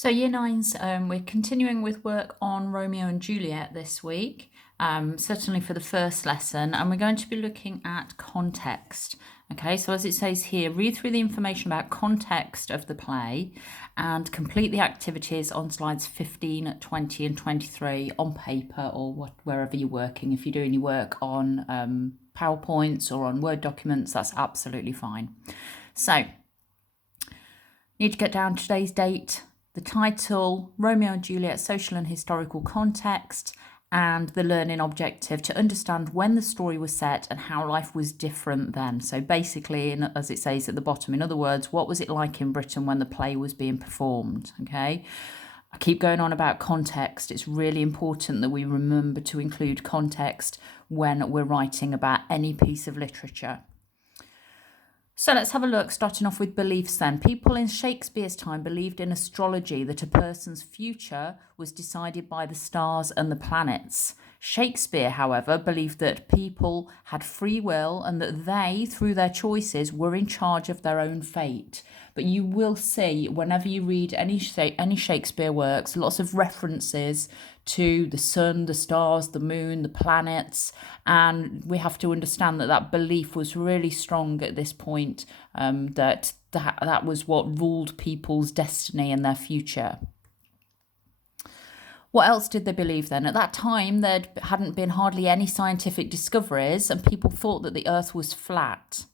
So Year 9s, we're continuing with work on Romeo and Juliet this week, certainly for the first lesson, and we're going to be looking at context. Okay, so as it says here, read through the information about context of the play and complete the activities on slides 15, 20 and 23 on paper or wherever you're working. If you're doing your work on PowerPoints or on Word documents, that's absolutely fine. So, need to get down today's date, the title, Romeo and Juliet, social and historical context, and the learning objective to understand when the story was set and how life was different then. So basically, as it says at the bottom, in other words, what was it like in Britain when the play was being performed? Okay. I keep going on about context. It's really important that we remember to include context when we're writing about any piece of literature. So let's have a look, starting off with beliefs then. People in Shakespeare's time believed in astrology, that a person's future was decided by the stars and the planets. Shakespeare, however, believed that people had free will and that they, through their choices, were in charge of their own fate. But you will see, whenever you read any Shakespeare works, lots of references to the sun, the stars, the moon, the planets, and we have to understand that that belief was really strong at this point, that was what ruled people's destiny and their future. What else did they believe then? At that time, there hadn't been hardly any scientific discoveries, and people thought that the Earth was flat.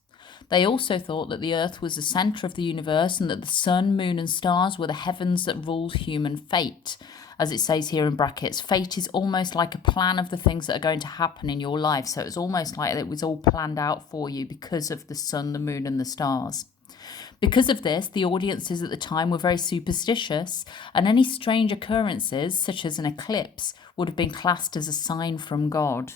They also thought that the Earth was the centre of the universe and that the sun, moon and stars were the heavens that ruled human fate. As it says here in brackets, fate is almost like a plan of the things that are going to happen in your life. So it's almost like it was all planned out for you because of the sun, the moon and the stars. Because of this, the audiences at the time were very superstitious, and any strange occurrences, such as an eclipse, would have been classed as a sign from God.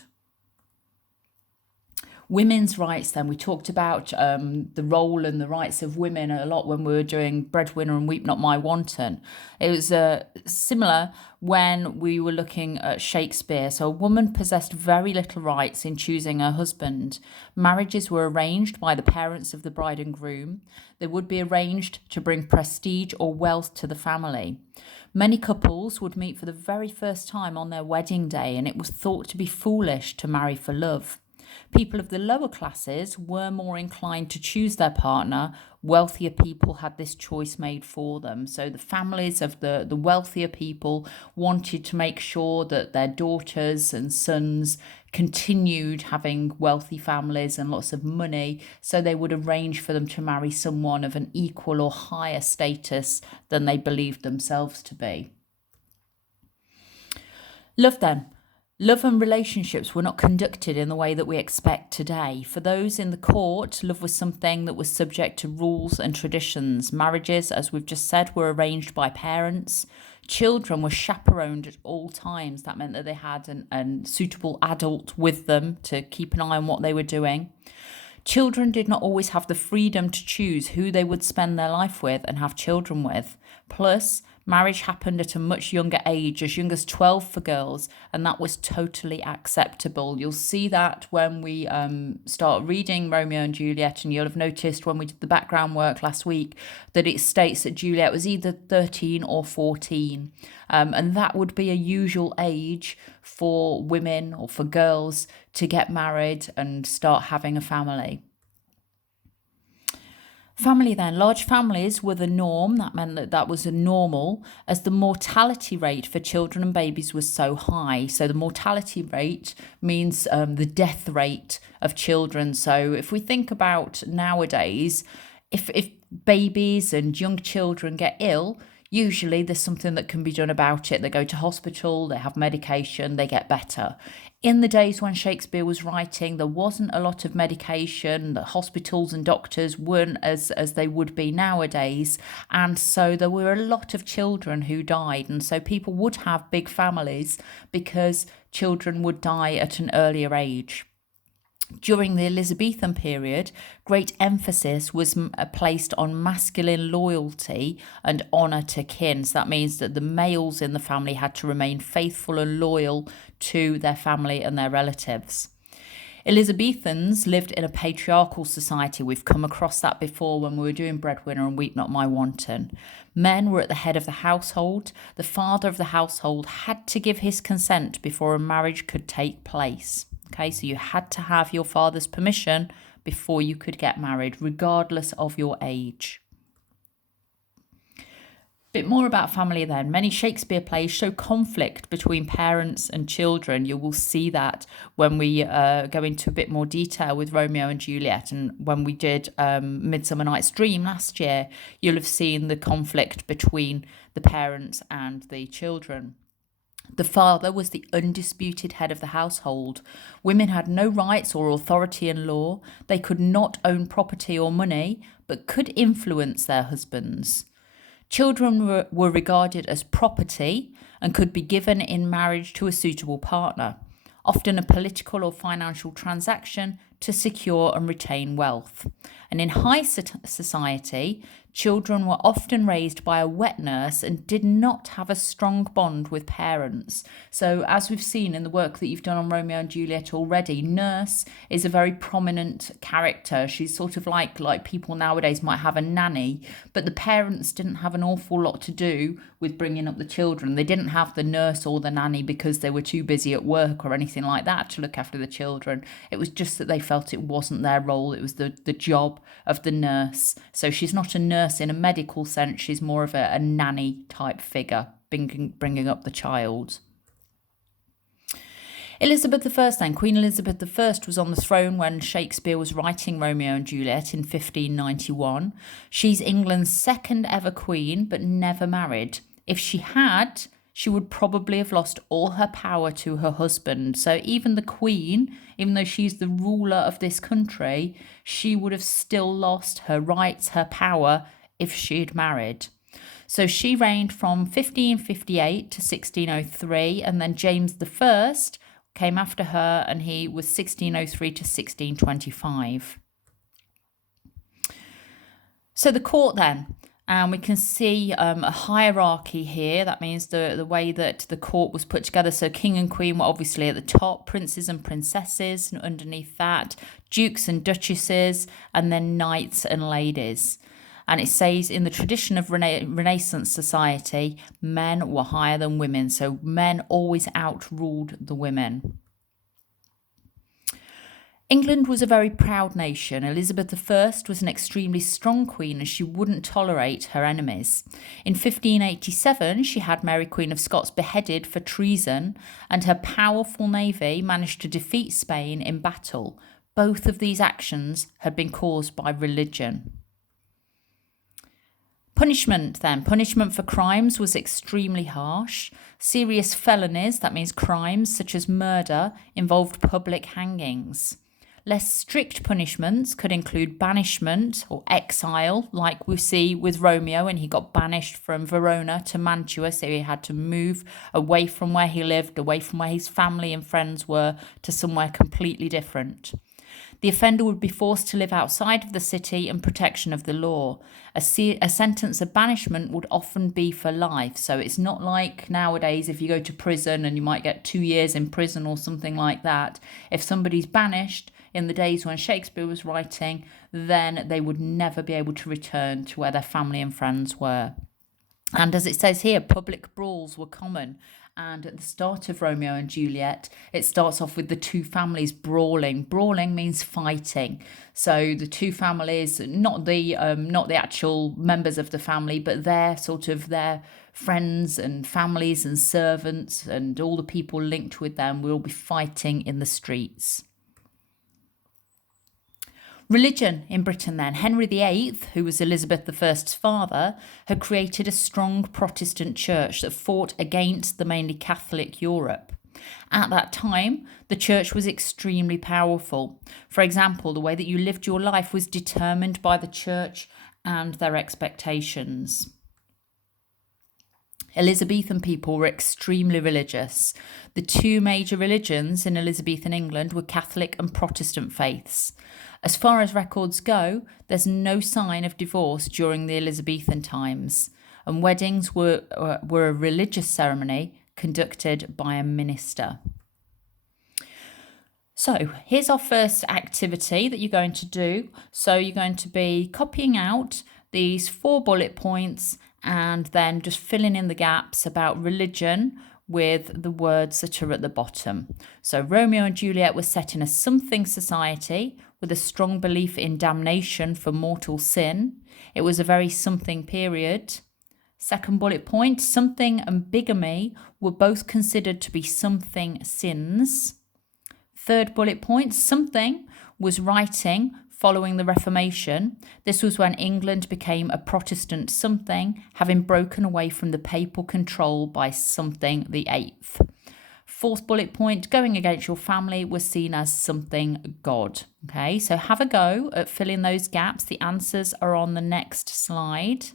Women's rights then, we talked about the role and the rights of women a lot when we were doing Breadwinner and Weep Not My Wanton. It was similar when we were looking at Shakespeare. So a woman possessed very little rights in choosing her husband. Marriages were arranged by the parents of the bride and groom. They would be arranged to bring prestige or wealth to the family. Many couples would meet for the very first time on their wedding day, and it was thought to be foolish to marry for love. People of the lower classes were more inclined to choose their partner. Wealthier people had this choice made for them. So the families of the wealthier people wanted to make sure that their daughters and sons continued having wealthy families and lots of money. So they would arrange for them to marry someone of an equal or higher status than they believed themselves to be. Love then. Love and relationships were not conducted in the way that we expect today. For those in the court, love was something that was subject to rules and traditions. Marriages, as we've just said, were arranged by parents. Children were chaperoned at all times. That meant that they had a suitable adult with them to keep an eye on what they were doing. Children did not always have the freedom to choose who they would spend their life with and have children with. Plus, marriage happened at a much younger age, as young as 12 for girls, and that was totally acceptable. You'll see that when we start reading Romeo and Juliet, and you'll have noticed when we did the background work last week that it states that Juliet was either 13 or 14. And that would be a usual age for women or for girls to get married and start having a family. Family then. Large families were the norm. That meant that was a normal, as the mortality rate for children and babies was so high. So the mortality rate means the death rate of children. So if we think about nowadays, if babies and young children get ill, usually there's something that can be done about it. They go to hospital, they have medication, they get better. In the days when Shakespeare was writing, there wasn't a lot of medication. The hospitals and doctors weren't as they would be nowadays. And so there were a lot of children who died. And so people would have big families because children would die at an earlier age. During the Elizabethan period, great emphasis was placed on masculine loyalty and honour to kin. So that means that the males in the family had to remain faithful and loyal to their family and their relatives. Elizabethans lived in a patriarchal society. We've come across that before when we were doing Breadwinner and Weep Not My Wanton. Men were at the head of the household. The father of the household had to give his consent before a marriage could take place. Okay, so you had to have your father's permission before you could get married, regardless of your age. Bit more about family then. Many Shakespeare plays show conflict between parents and children. You will see that when we go into a bit more detail with Romeo and Juliet. And when we did Midsummer Night's Dream last year, you'll have seen the conflict between the parents and the children. The father was the undisputed head of the household. Women had no rights or authority in law. They could not own property or money, but could influence their husbands. Children were regarded as property and could be given in marriage to a suitable partner, often a political or financial transaction to secure and retain wealth. And in high society, children were often raised by a wet nurse and did not have a strong bond with parents. So as we've seen in the work that you've done on Romeo and Juliet already, nurse is a very prominent character. She's sort of like people nowadays might have a nanny, but the parents didn't have an awful lot to do with bringing up the children. They didn't have the nurse or the nanny because they were too busy at work or anything like that to look after the children. It was just that they felt it wasn't their role. It was the job of the nurse. So she's not a nurse in a medical sense. She's more of a nanny type figure, bringing up the child. Elizabeth I then. Queen Elizabeth I was on the throne when Shakespeare was writing Romeo and Juliet in 1591. She's England's second ever queen, but never married. If she had, she would probably have lost all her power to her husband. So even the queen, even though she's the ruler of this country, she would have still lost her rights, her power, if she'd married. So she reigned from 1558 to 1603, and then James I came after her, and he was 1603 to 1625. So the court then. And we can see a hierarchy here. That means the way that the court was put together. So king and queen were obviously at the top, princes and princesses, and underneath that, dukes and duchesses, and then knights and ladies. And it says in the tradition of Renaissance society, men were higher than women. So men always outruled the women. England was a very proud nation. Elizabeth I was an extremely strong queen, as she wouldn't tolerate her enemies. In 1587, she had Mary Queen of Scots beheaded for treason, and her powerful navy managed to defeat Spain in battle. Both of these actions had been caused by religion. Punishment then. Punishment for crimes was extremely harsh. Serious felonies, that means crimes such as murder, involved public hangings. Less strict punishments could include banishment or exile, like we see with Romeo, and he got banished from Verona to Mantua, so he had to move away from where he lived, away from where his family and friends were, to somewhere completely different. The offender would be forced to live outside of the city and protection of the law. A sentence of banishment would often be for life. So it's not like nowadays if you go to prison and you might get 2 years in prison or something like that. If somebody's banished in the days when Shakespeare was writing, then they would never be able to return to where their family and friends were. And as it says here, public brawls were common. And at the start of Romeo and Juliet, it starts off with the two families brawling. Brawling means fighting. So the two families, not the actual members of the family, but their friends and families and servants and all the people linked with them will be fighting in the streets. Religion in Britain then. Henry VIII, who was Elizabeth I's father, had created a strong Protestant church that fought against the mainly Catholic Europe. At that time, the church was extremely powerful. For example, the way that you lived your life was determined by the church and their expectations. Elizabethan people were extremely religious. The two major religions in Elizabethan England were Catholic and Protestant faiths. As far as records go, there's no sign of divorce during the Elizabethan times, and weddings were a religious ceremony conducted by a minister. So here's our first activity that you're going to do. So you're going to be copying out these 4 bullet points and then just filling in the gaps about religion with the words that are at the bottom. So Romeo and Juliet were set in a something society with a strong belief in damnation for mortal sin. It was a very something period. Second bullet point, something and bigamy were both considered to be something sins. Third bullet point, something was writing following the Reformation. This was when England became a Protestant something, having broken away from the papal control by something the eighth. Fourth bullet point, going against your family was seen as something God. Okay, so have a go at filling those gaps. The answers are on the next slide.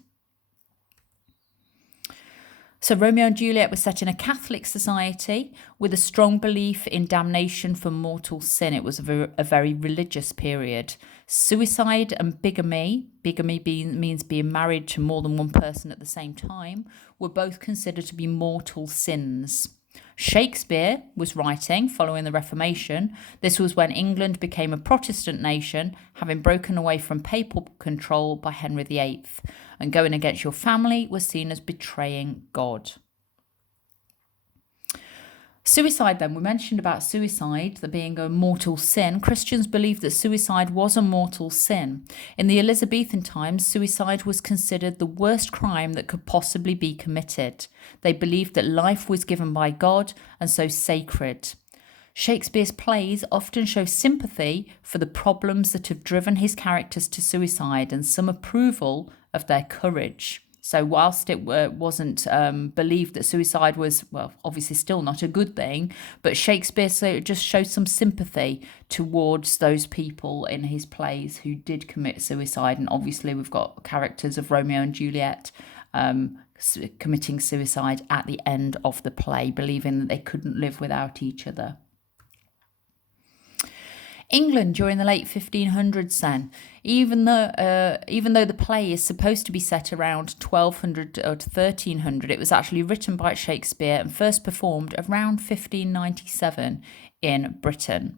So Romeo and Juliet were set in a Catholic society with a strong belief in damnation for mortal sin. It was a very religious period. Suicide and bigamy means being married to more than one person at the same time, were both considered to be mortal sins. Shakespeare was writing following the Reformation. This was when England became a Protestant nation, having broken away from papal control by Henry VIII. And going against your family was seen as betraying God. Suicide then, we mentioned about suicide, that being a mortal sin. Christians believed that suicide was a mortal sin. In the Elizabethan times, suicide was considered the worst crime that could possibly be committed. They believed that life was given by God and so sacred. Shakespeare's plays often show sympathy for the problems that have driven his characters to suicide and some approval of their courage. So whilst it wasn't believed that suicide was, well, obviously still not a good thing, but Shakespeare just shows some sympathy towards those people in his plays who did commit suicide. And obviously we've got characters of Romeo and Juliet committing suicide at the end of the play, believing that they couldn't live without each other. England during the late 1500s then, even though the play is supposed to be set around 1200 or 1300, it was actually written by Shakespeare and first performed around 1597 in Britain.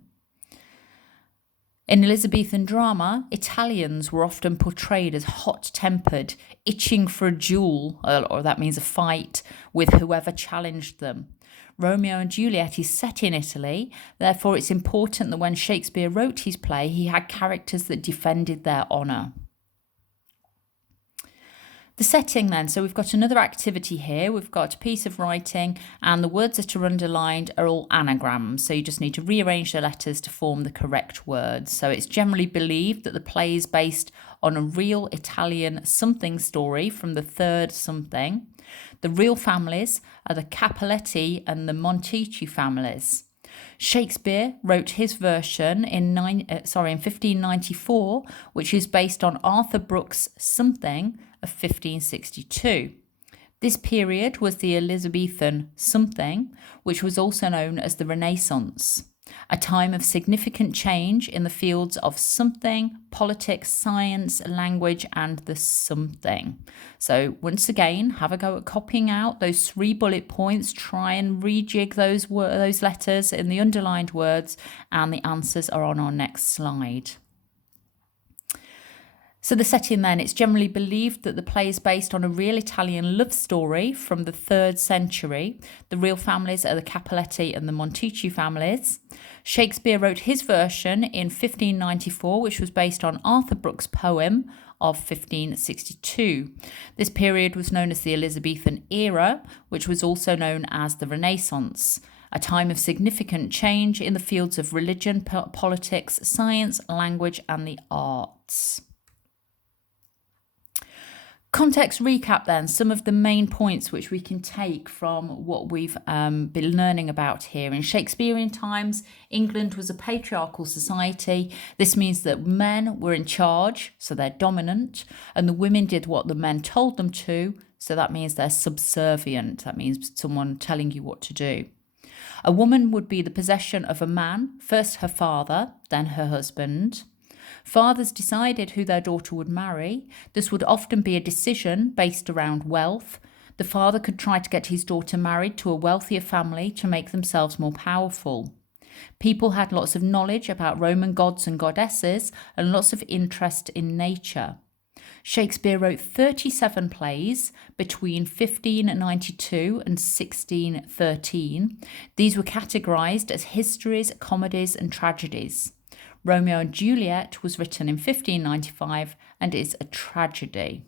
In Elizabethan drama, Italians were often portrayed as hot-tempered, itching for a duel, or that means a fight, with whoever challenged them. Romeo and Juliet is set in Italy, therefore it's important that when Shakespeare wrote his play, he had characters that defended their honour. The setting then, so we've got another activity here. We've got a piece of writing and the words that are underlined are all anagrams. So you just need to rearrange the letters to form the correct words. So it's generally believed that the play is based on a real Italian something story from the third something. The real families are the Cappelletti and the Montici families. Shakespeare wrote his version in 1594, which is based on Arthur Brooke's Something of 1562. This period was the Elizabethan something, which was also known as the Renaissance, a time of significant change in the fields of something, politics, science, language, and the something. So once again, have a go at copying out those 3 bullet points, try and rejig those letters in the underlined words, and the answers are on our next slide. So the setting then, it's generally believed that the play is based on a real Italian love story from the 3rd century. The real families are the Cappelletti and the Montici families. Shakespeare wrote his version in 1594, which was based on Arthur Brooke's poem of 1562. This period was known as the Elizabethan era, which was also known as the Renaissance, a time of significant change in the fields of religion, politics, science, language, and the arts. Context recap then, some of the main points which we can take from what we've been learning about here. In Shakespearean times, England was a patriarchal society. This means that men were in charge, so they're dominant, and the women did what the men told them to, so that means they're subservient. That means someone telling you what to do. A woman would be the possession of a man, first her father, then her husband. Fathers decided who their daughter would marry. This would often be a decision based around wealth. The father could try to get his daughter married to a wealthier family to make themselves more powerful. People had lots of knowledge about Roman gods and goddesses and lots of interest in nature. Shakespeare wrote 37 plays between 1592 and 1613. These were categorized as histories, comedies, and tragedies. Romeo and Juliet was written in 1595 and is a tragedy.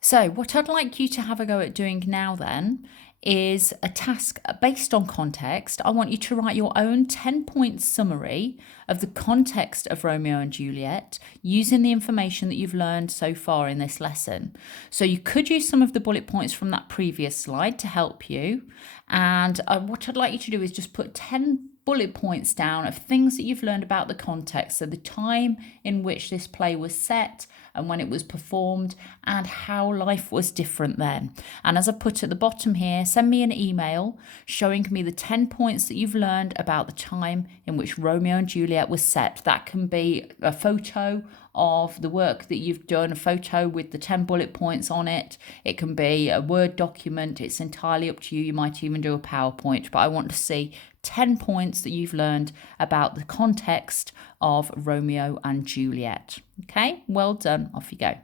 So what I'd like you to have a go at doing now then is a task based on context. I want you to write your own 10-point summary of the context of Romeo and Juliet using the information that you've learned so far in this lesson. So you could use some of the bullet points from that previous slide to help you. And what I'd like you to do is just put 10 bullet points down of things that you've learned about the context, so the time in which this play was set and when it was performed and how life was different then. And as I put at the bottom here, send me an email showing me the 10 points that you've learned about the time in which Romeo and Juliet was set. That can be a photo of the work that you've done, a photo with the 10 bullet points on it. It can be a Word document. It's entirely up to you. You might even do a PowerPoint, but I want to see 10 points that you've learned about the context of Romeo and Juliet. Okay, well done. Off you go.